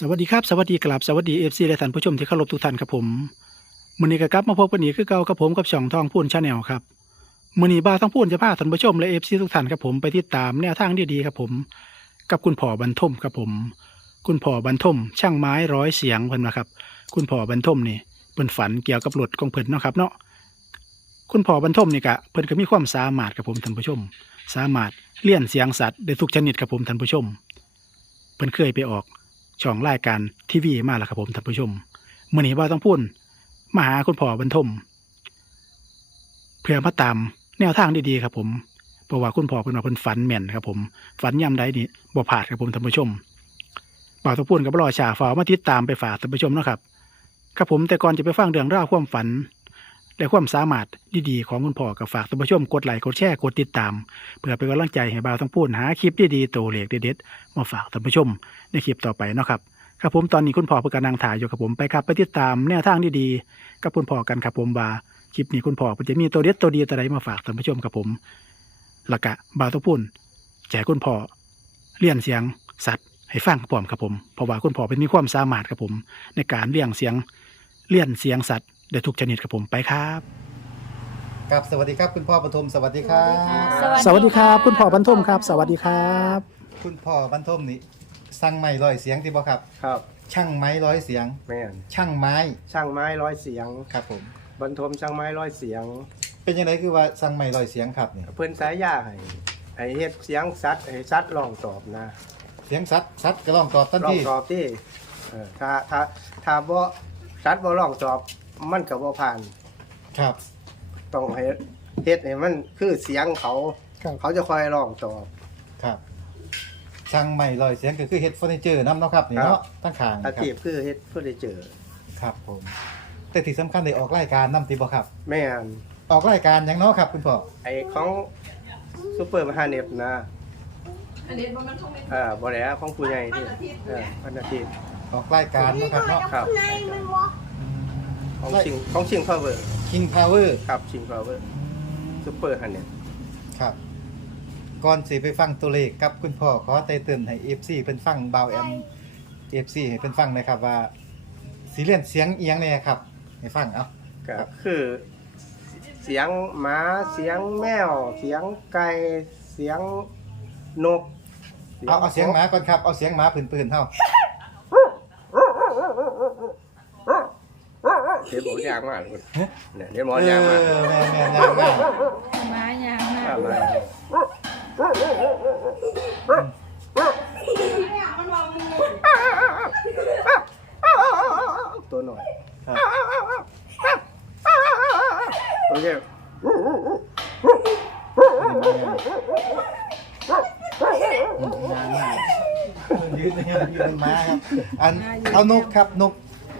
สวัสดีครับสวัสดีกลับสวัสดีเอฟซีและท่านผู้ชมที่เคารพทุกท่านครับผมมือนี้ก็กลับมาพบกันอีกคือเก่ากับผมกับช่องทองพูนชาแนลครับมือนี้บ่าทองพูนจะพาท่านผู้ชมและเอฟซีทุกท่านครับผมไปติดตามแนวทางดีๆครับผม กับคุณพ่อบรรทมครับผม คุณพ่อบรรทม ช่างไม้ร้อยเสียงเพิ่นนะครับ คุณพ่อบรรทมนี่เพิ่นฝันเกี่ยวกับรถของเพิ่นเนาะครับเนาะคุณพ่อบรรทมนี่กะเพิ่นก็มีความสามารถครับผมท่านผู้ชม สามารถเลี่ยนเสียงสัตว์ได้ทุกชนิดครับผมท่านผู้ชม เพิ่นเคยไปออก ช่องรายการทีวีมาแล้วครับผมท่านผู้ชมเมื่อนี้ว่าต้องพูดมาหาคุณพ่อบรรทม เพื่อมาตามแนวทางดีๆครับผมเพราะว่าคุณพ่อเพิ่นว่าเพิ่นฝันแม่นครับผมฝันยามใดนี่บ่พลาดครับผมท่านผู้ชมบ่าวต้องพูดกับรอชาฝามาติดตามไปฝากท่านผู้ชมนะครับครับผมแต่ก่อนจะไปฟังเรื่องราวความฝัน และความสามารถดีๆของคุณพ่อกับฝากท่านผู้ชมกดไลค์กดแชร์กดติดตาม เพื่อเป็นกำลังใจให้บ่าวต้องพูดหาคลิปดีๆตัวเลขเด็ดๆมาฝากท่านผู้ชมในคลิปต่อไปเนาะครับครับผมตอนนี้คุณพ่อเพื่อกำลังถ่ายอยู่กับผมไปครับไปติดตามแนวทางดีๆกับคุณพ่อกันครับผมว่าคลิปนี้คุณพ่อจะมีตัวเด็ดตัวดีตัวใดมาฝากท่านผู้ชมกับผมหลักะบ่าวตุพุ่นแจกคุณพ่อเลี้ยงเสียงสัตว์ให้ฟังครับผมครับผมเพราะว่าคุณพ่อเป็นมีความสามารถครับผม ในการเลี้ยงเสียงเลี้ยงเสียงสัตว์ ได้ทุกชนิดครับผมไปครับ ครับสวัสดีครับคุณพ่อปฐมสวัสดีครับสวัสดีครับ คุณพ่อบรรทมครับ สวัสดีครับ คุณพ่อบรรทมนี่สั่งไม้ร้อยเสียงที่บ่ครับ ครับช่างไม้ร้อยเสียง แม่นช่างไม้ช่างไม้ร้อยเสียง ครับผม บรรทมช่างไม้ร้อยเสียง เป็นยังไงคือว่าสั่งไม้ร้อยเสียงครับเนี่ยเพิ่นสายยาให้ให้เฮ็ดเสียงสัตว์ให้สัตว์ร้องตอบนะเสียงสัตว์สัตว์ก็ร้องตอบทันร้องทีตอบที่เออถ้าถ้าถ้าบ่สัตว์บ่ร้องตอบ มันก็บ่ผ่าน ครับ ต้องให้เฮ็ดให้มันคือเสียงเขา ครับ เขาจะคอยร้องตอบครับช่างไม้ร้อยเสียงก็คือเฮ็ดเฟอร์นิเจอร์นำเนาะครับนี่ครับเนาะทั้งข้างอานะครัชีพบคือเฮ็ดเพื่อได้เจอ ครับผม แต่ที่สำคัญได้ออกรายการนำติบ่ครับ แม่นออกรายการหยังเนาะครับ คุณพ่อไอ้ของซุปเปอร์มหาเน็ตนะอันนี้มันมันต้องเป็นอ่าบ่ได้ของผู้ใหญ่วันที่อาทิตย์เออเนี่ยวันอาทิตย์ออกรายการเนาะครับเนาะ ครับ ของชิงของชิงพาวเวอร์ King Power ครับชิงพาวเวอร์ซุปเปอร์ฮันเนี่ยครับ ก่อนสิไปฟังตัวเลขครับคุณพ่อขอไตเติลให้ FC เพิ่นฟังเบาแอม FC ให้เพิ่นฟังหนะครับว่าสิเล่นเสียงเอียงเนี่ยครับ ให้ฟังเอา ก็คือ เสียงหมาเสียงแมว เสียงไก่เสียงนกเอาเอาเสียงหมาก่อนครับ เอาเสียงหมาปืนๆเฮา เดี๋ยวหมอยางมากเลยเนี่ยเดี๋ยวหมเออยางอมากแม่แม่นางมากมายางมากอ่ามาตัวหน่อยครับตัวเนี้ยนางมากยืนยืนยืนม้าครับ อันเอานกครับนก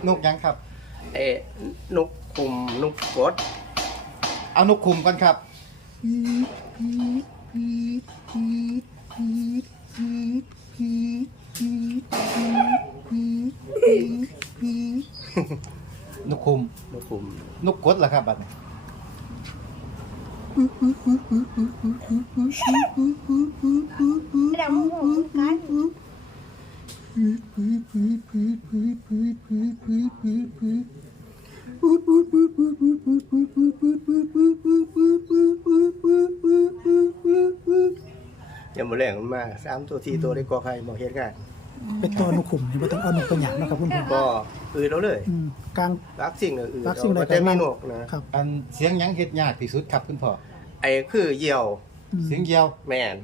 นกหยังครับ เอ้นกคุมนกกดเอานกคุมก่อนครับนกคุมนกคุมนกกดเหรอครับบัดนี้เราหูกัน ยังบ่แรงมันมาสามตัวสี่ตัวได้กอไผ่บ่เฮ็ดง่ายเป็นตัวนุขุมนี่บ่ต้องเอานุตัวหยางนะครับคุณพ่อก็อือแล้วเลยอืมกลาง รักสิ่งอื่นอื่นรักสิ่งใด แต่ก็มีรักนกนะครับ อันเสียงหยังเฮ็ดยากที่สุดครับคุณพ่อไอ้คือเหยี่ยวอืม เสียงเยียวแม่น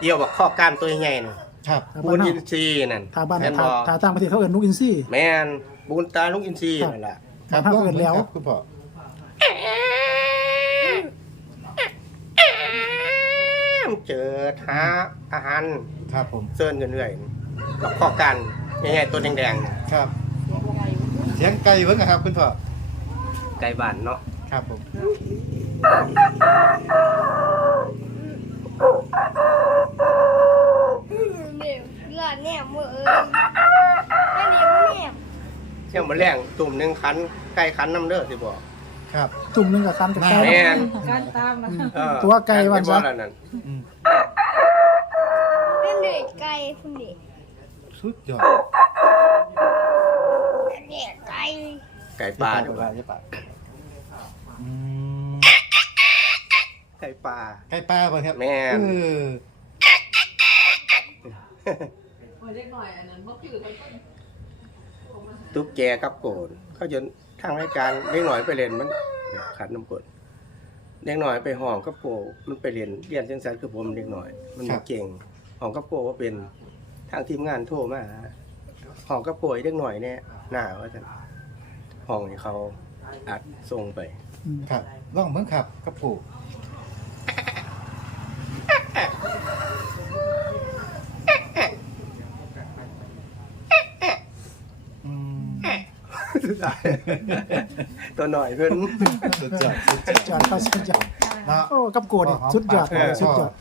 เหยี่ยวบักข้อก้านตัวใหญ่ๆน่ะครับครับบูนอินทรีนั่นถ้าบ้านแม่นถ้าบ่ถ้าต่างประเทศเขาเอิ้นนกอินทรี แม่นบูนตาลูกอินทรีครับ นั่นแหละ ถ้าเขาเอิ้นแล้วครับคุณพ่อเจอท้าอาหารครับผมเซิร์นเรื่อยๆบักข้อก้านใหญ่ๆตัวแดงๆน่ะครับ เสียงไก่เบิ่งอะครับคุณพ่อไก่บ้านเนาะครับผม เดี๋ยวเลือดเนี่ยมือเอ้ยอันนี้มันเนี่ย เที่ยงมาแรงตุ่มหนึงคันไก่คันน้ำเด้อสิบอกครับ จุ่มหนึงกับคันกับไก่แม่นการตามมาเออตัวไก่ว่าแม่ซะบ่ล่นั่นอืมเป็นเด็กไก่คุณเด็กสุดยอดไก่ปลาอเดี๋ยวย่าอย่าปากอืมไก่ปลา ไก่ปลาบ่ครับแม่น เออ โอ้ยเล็กหน่อยอันนั้นบ่คือมันต้น ตุ๊กแกกับโกนเขาจนทางรายการเล็กหน่อยไปเรียนมันขัดน้ำกรดเล็กหน่อยไปห้องกับโกมันไปเรียนเรียนจังสันคือผมเล็กหน่อย มันเก่งห้องกับโกว่าเป็นทางทีมงานโทรมาหาห้องกับโกเล็กหน่อยเนี่ยหน้าว่าจะห้องเขาอัดส่งไปครับลองเบิ่งครับกับปู่อื ตัวหน่อยเพิ่นสุดยอดสุดยสุอดดยอดครับสุดยอดเนาะ โอ้กับโกดนี่หอมสุดยอดปากเลยเออ สุดยอด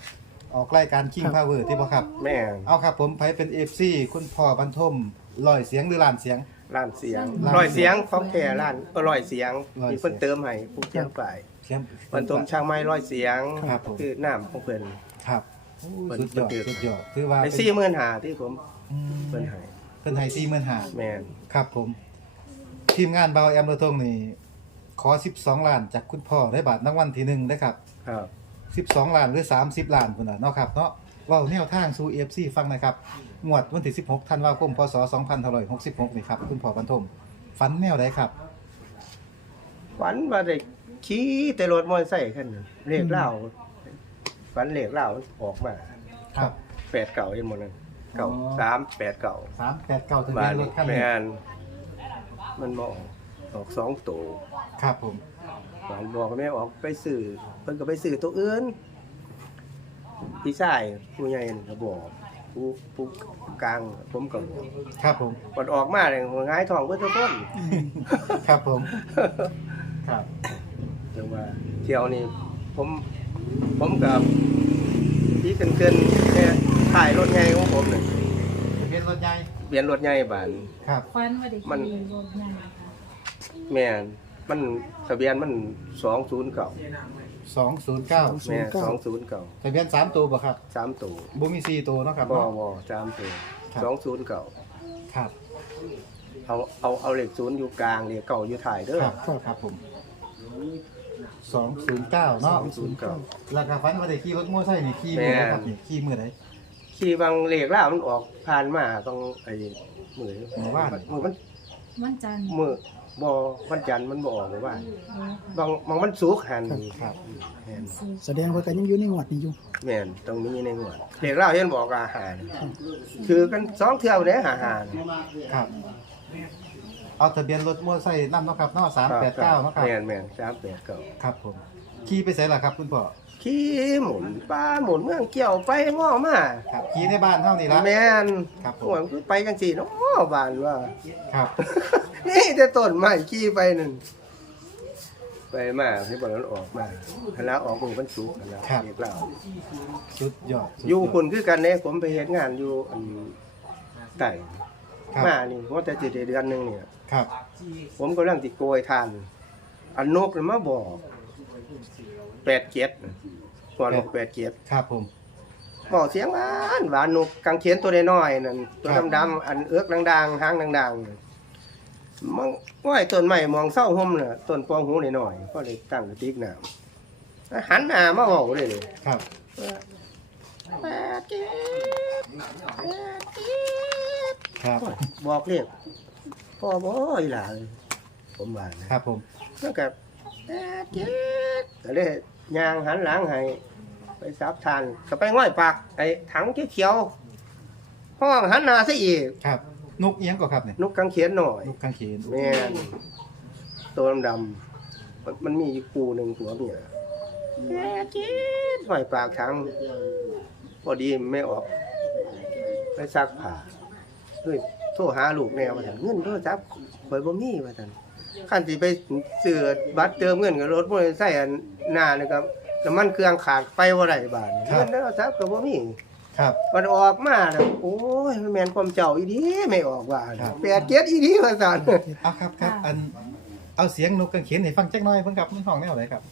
ออกรายการ King Power ที่บ่ครับ แม่นเอาครับผมไผเป็น FC คุณพ่อบรรทมลอยเสียงหรือลานเสียง ล้านเสียงล้านร้อยเสียงของแท้ล้านก็ร้อยเสียงร้อยมีเพิ่นเสียงเติมให้ผู้เที่ยวไปเสียงบรรทมช่างไม้ร้อยเสียงครับผม คือน้ำของเพิ่น ครับเพิ่นสุดยอดเพิ่นสุดยอดถือว่าในเป็นสี่หมื่นหาที่ผมอืมเพิ่นให้เพิ่นให้45,000แม่นครับผม ทีมงานเบาแอมระทงนี่ขอ 12 ล้านจากคุณพ่อได้บาทรางวัลที่หนึ่งนะครับครับ 12 ล้านหรือ 30 ล้านพุ่นน่ะเนาะครับเนาะเว้าแนวทางสู่ FC ฟังนะครับงวดวันที่16ธันวาคมพศ2566นี่ครับคุณพ่อบรรทมฝันแนวใดครับ ฝันว่าได้ขี่แต่รถมอเตอร์ไซค์คันหนึงเลขเหล้าฝันเลขเหล้ามันออกมาครับแปดเก่าเห็นหมดนั่นเก่าอ๋อ สามแปดเก่า389ทะเบีบายนนรนี้ถคันแม่นี้ นมันบ่ออกออกสองตัวครับผมหวานบอกว่าแม่ออกไปสื่อเพิ่นก็ไปสื่อตัวอื่นพี่ชายผู้ใหญ่นั่นก็บอกผู้ผู้กลางผมก็บอกครับผมก่อนออกมาเลยหัวง่ายทองเพื่อทุกคนครับผม ครับเดี๋ยวว่าเที่ยวนี้ผมผมกับพี่เกินเกินๆเนี่ยถ่ายรถใหญ่ของผมเนี่ยทะเบียนรถใหญ่ เปลี่ยนรถใหญ่บาน ครับ ควันว่าได้มัน ขี่รถนั่นนะคะแม่นมันทะเบียนมันสองศูนย์เก่า209แม่สองศูนย์เก่าทะเบียนสามตัวบ่ครับสามตัวบ่มีสี่ตัวเนาะครับบ่เนาะบ่สามตัวครับ สองศูนย์เก่าครับ เอาเอาเอาเหล็กศูนย์อยู่กลางเหล็กเก่าอยู่ถ่ายเด้อครับครับผมสองศูนย์เก้าเนาะศูนย์เก่าแล้วก็ฟันว่าได้ขี่รถมอเตอร์ไซค์นี่ขี่มือไหนครับนี่ขี่มือไหน ขี่บางเหล็กล่ามันออกผ่านมาต้องไอ้มือหมู่บ้าน มือมันวันจันทร์มือบ่วันจันทร์มันบ่ออกหมู่บ้านโอ้ค่ะบางบางมันสุกหันครับแม่นซื้อแสดงว่าก็ยังอยู่ในงวดนี้อยู่แม่นตรงนี้ในหัวเหล็กล่าเห็นบอกอาหารคือกันสองเที่ยวเด้อาหาร ครับ เอาทะเบียนรถมอเตอร์ไซค์นำเนาะครับเนาะสามแปดเก้าเนาะครับ แม่นแม่นสามแปดเก้าครับผม ขี่ไปไสล่ะครับคุณพ่อ ขี่หมุนป้าหมุนเมืองเกี่ยวไปง้อมาครับขี่ในบ้านเท่านี้ละ แม่นครับผม หวนไปจังซี่เนาะบ้านว่า ครับ นี่แต่ต้นไม้ขี่ไปนั่นไปมาที่บ่นั้นออกมาคณะออกมือมันสุกคณะเรียกเล่าสุดยอดสุดอยู่คุณคือกันเนี่ยผมไปเฮ็ดงานอยู่อันไต่ครับมานี่ว่าแต่สิได้เดือนหนึงเนี่ย ครับผมกำลังสิโกยทาน อันนกน่ะมาบอก แปดเจ็ดก่อนบอกแปดเจ็ดครับผมบอกเสียงหวานหวานนกกางเขนตัวน้อยๆนั่นตัวครับดำๆอันเอื้อกดังๆหางดังๆนั่นมันว่าไอ้ต้นไม้มองเศร้าห่มน่ะต้นปองหูน้อยๆก็เลยตั้งกระติกน้ำหันหน้ามาบอกเลยเลยครับแปดเจ็ดแปดเจ็ดครับบอกเรียกพ่อบ่อีหล่าเลยผมว่านะครับผมแล้วก็แปดเจ็ด ก็เลยย่างหันหลังให้ไปซับทานก็ไปง่อยปากไอ้ถังเขียวๆห้องหันหน้าซะอีกครับ นกเอียงก็ครับเนี่ยนกกังเขียนหน่อยนกกางเขนแม่นตัวดำๆมันมันมีอยู่ปูหนึ่งตัวเนี่ยแปดเจ็ดง่อยปากถังพอดีไม่ออก ไปซักผ้าเฮ้ยโทรหาลูกแม่ว่าซั่นเงินโทรศัพท์ข่อยบ่มีว่าซั่นคันสิไปซื้อบัตรเติมเงินกับรถบ่ได้ใช้อัน หน้านี่ก็น้ำมันเครื่องขาดไปบ่ได้บาดนี้เงินโทรศัพท์ก็บ่มีครับ มันออกมาน่ะโอ้ยมันแม่นความเจ้าอีดีไม่ออกว่าครับ แปดเจ็ดอีดีว่าซั่นเอาครับครับอันเอาเสียงนกกางเขนให้ฟังจักหน่อยเพิ่นครับมันห้องแนวไหนครับ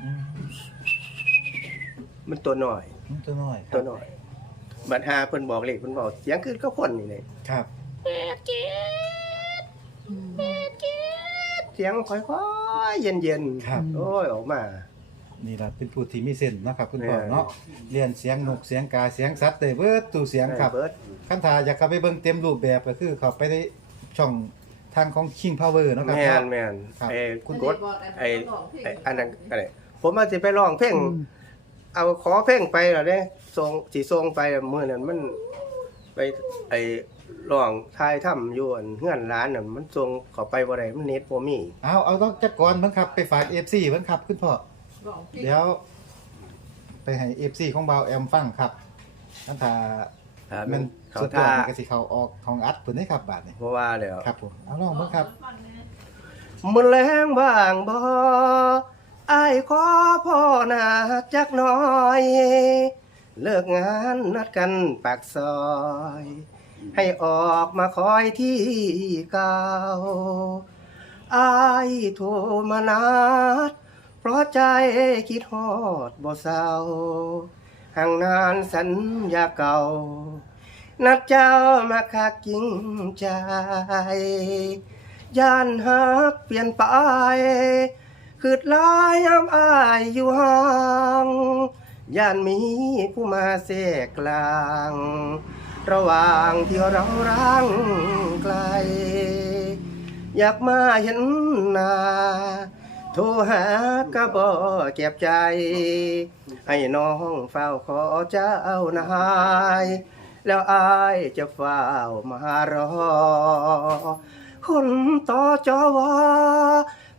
อืมมันตัวน้อยตัวน้อยคตัรัวบน้อย บัดหาเพิ่นบอกเลขเพิ่นบอกเสียงคือก็คนนี่เลยครับ สียงค่อยๆเย็นครับ ๆโอ้ยออกมา นี่ล่ะเป็นผู้ที่มีเส้นเนาะครับคุณพ่อแม่เนาะเรียนเสียงนกเสียงกาเสียงสัตว์ได้เบิดตู้เสียงครับ เบิดคันถ้าอยากเข้าไปเบิ่งเต็มรูปแบบก็คือเข้าไปในช่องทางของ King Power เนาะครับ แม่นแม่นครับ ไอ้คุณกดไอ้ไอ้อันนั้นอะไรผมมาสิไปร้องเพลงเอาขอเพลงไปแล้วเนี่ยส่งสิส่งไปมื้อนั้นมัน ไปไอ้ ร้องทายถ้ำอยู่อันเฮือนร้านน่ะมันส่งเข้าไปบ่ได้มันเน็ตบ่มีเอาเอาต้องจักก่อนเบิ่งครับ ไปฝาก FC เบิ่งครับคุณพ่อเดี๋ยว ไปให้ FC ของบ่าวแอมฟังครับคันถ้าครับมันเขาสุดยอท่าดมันก็สิเข้าออกของอัดเพิ่นได้ครับบาดนี้เพราะว่าแล้ว ครับผมเอาลองเบิ่งครับมื้อแลงบ้างบ่อ้ายขอพ่อหน้าจักหน่อย เลิกงานนัดกันปากซอย ให้ออกมาคอยที่เก่าอายโทรมานัด เพราะใจคิดฮอดบ่เศร้าห่างนานสัญญาเก่า นัดเจ้ามาคักจริงใจ ย่านฮักเปลี่ยนไปคืดลายยามอายอยู่ห่าง ย่านมีผู้มาแทรกกลาง ระหว่างที่เราร่างไกล อยากมาเห็นหน้าโทรหากะบ่เก็บใจ ให้น้องเฝ้าขอเจ้านาย แล้วอายจะเฝ้ามารอ คนต่อจอวอ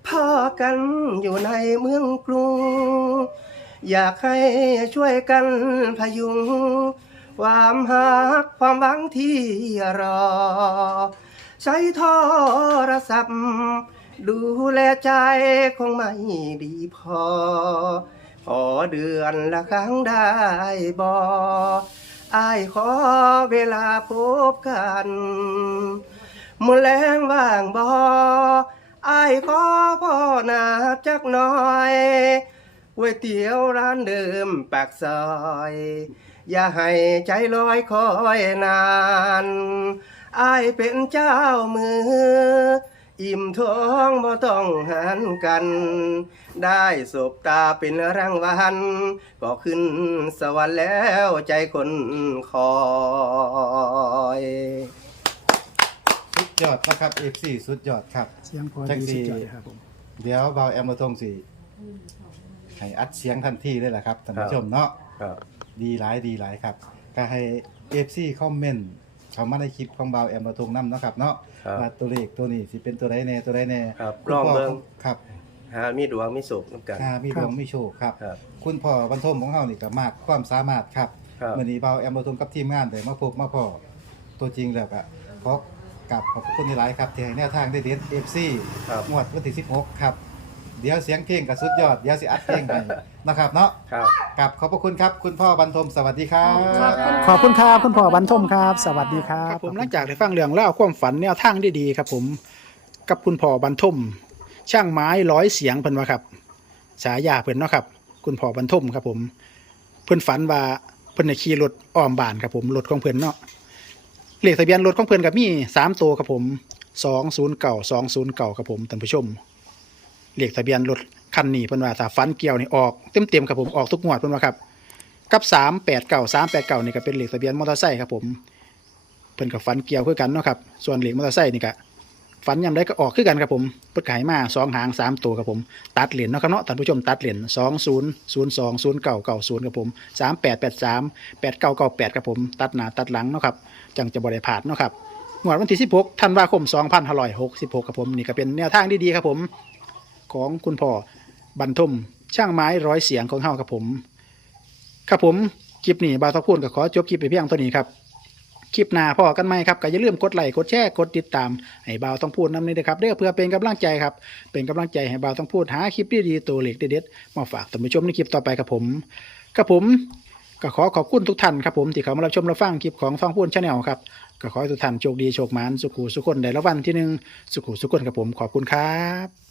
พากันอยู่ในเมืองกรุง อยากให้ช่วยกันพยุง ความหักความหวังที่รอ ใช้โทรศัพท์ ดูแลใจคงไม่ดีพอ ขอเดือนละครั้งได้บออายขอเวลาพบกันมื่อแรงว่างบออายขอพ่อนาจักน่อยก๋วยเตี๋ยวร้านเดิมปากซอย อย่าให้ใจลอยคอยนานอายเป็นเจ้ามือ อิ่มท้องบ่ต้องหันกัน ได้สบตาเป็นรางวัลก็ขึ้นสวรรค์แล้วใจคนคอยสุดยอดนะครับ FC สุดยอดครับ เสียงพอจังดีสิสุดยอดเลยครับผมเดี๋ยวบ่าวแอมมาทงสิให้อัดเสียงทันทีเลยล่ะครับท่านผู้ชมเนาะ ครับดีหลายดีหลายครับก็ให้ FC คอมเมนต์เข้ามาในคลิปของบ่าวแอมมาทงนํเนาะครับเนาะครับว่าตัวเลขตัวนี้สิเป็นตัวใดแน่ตัวใดแน่ครับคุณลองพ่เบิ่ง ครับหามีดวงมีสุขน้ำกันถ้ามีดวงมีโชคครับ ครับ คุณพ่อบรรทมของเฮานี่ก็มากความสามารถครับครับมื่อนี้เบาแอมบะทงกับทีมงานได้มาพบมาพอตัวจริงแล้วก็ขอกลับขอบพระคุณที่หลายครับที่ให้แนวทางได้เด็ด FC ครับ งวดวันที่16 ครับ เดี๋ยวเสียงเพลงกับสุดยอด เดี๋ยวสิอัดเพลงให้นะครับเนาะครับกลับขอบพระคุณครับ คุณพ่อบรรทมสวัสดีครับ ขอบคุณครับคุณพ่อบรรทมครับ สวัสดีครับผมหลังจากได้ฟังเรื่องเล่าวความฝันแนวทางดีๆครับผมกับคุณพ่อบรรทม ช่างไม้ร้อยเสียงเพิ่นว่าครับฉายาเพิ่นเนาะครับ คุณพ่อบรรทมครับผม เพิ่นฝันว่าเพิ่นน่ะขี่รถอ้อมบ้านครับผมรถของเพิ่นเนาะเลขทะเบียนรถของเพิ่นกับมีสามตัวครับผมสองศูนย์เก่าสองศูนย์เก่าครับผมท่านผู้ชม เลขทะเบียนรถคันนี้เพิ่นว่าถ้าฝันเกี่ยวนี่ออกเต็มๆครับผมออกทุกงวดเพิ่นว่าครับกับสามแปดเก่าสามแปดเก่านี่ก็เป็นเลขทะเบียนมอเตอร์ไซค์ครับผมเพิ่นกับฝันเกี่ยวคือกันเนาะครับส่วนเลขมอเตอร์ไซค์นี่ก็ฝันยามใดก็ออกคือกันครับผมเปิดขายมาสองหางสามตัวครับผมตัดเหรียญเนาะครับเนาะท่านผู้ชมตัดเหรียญสองศูนย์ศูนย์สองศูนย์เก่าเก่าศูนย์ครับผมสามแปดแปดสามแปดเก้าเก้าแปดครับผมตัดหน้าตัดหลังเนาะครับจังจะบริพลาดเนาะครับงวดวันที่สิบหกธันวาคมสองพันห้าร้อยหกสิบหกครับผมนี่ก็เป็นแนวทางดีๆครับผม ของคุณพ่อบรรทมช่างไม้ร้อยเสียงของเฮาครับผม ครับผมคลิปนี้บาวทอพูนก็ขอจบคลิปไปเพียงเท่านี้ครับคลิปหน้าพอกันไหมครับก็อย่าลืมกดไลค์กดแชร์กดติดตามให้บาวต้องพูดน้ำนี้นะครับเด้อเพื่อเป็นกำลังใจครับ เป็นกำลังใจให้บาวต้องพูดหาคลิปดีๆตัวเล็กเด็ดๆมาฝากท่านผู้ชมในคลิปต่อไปครับผมครับผมก็ขอขอบคุณทุกท่านครับผมที่เข้ามารับชมรับฟังคลิปของฟังพูนชาแนลครับก็ขอให้ทุกท่านโชคดีโชคมานสุขุสุขคนได้ละวันที่หนึ่งสุขุสุขคนครับผมขอบคุณครับ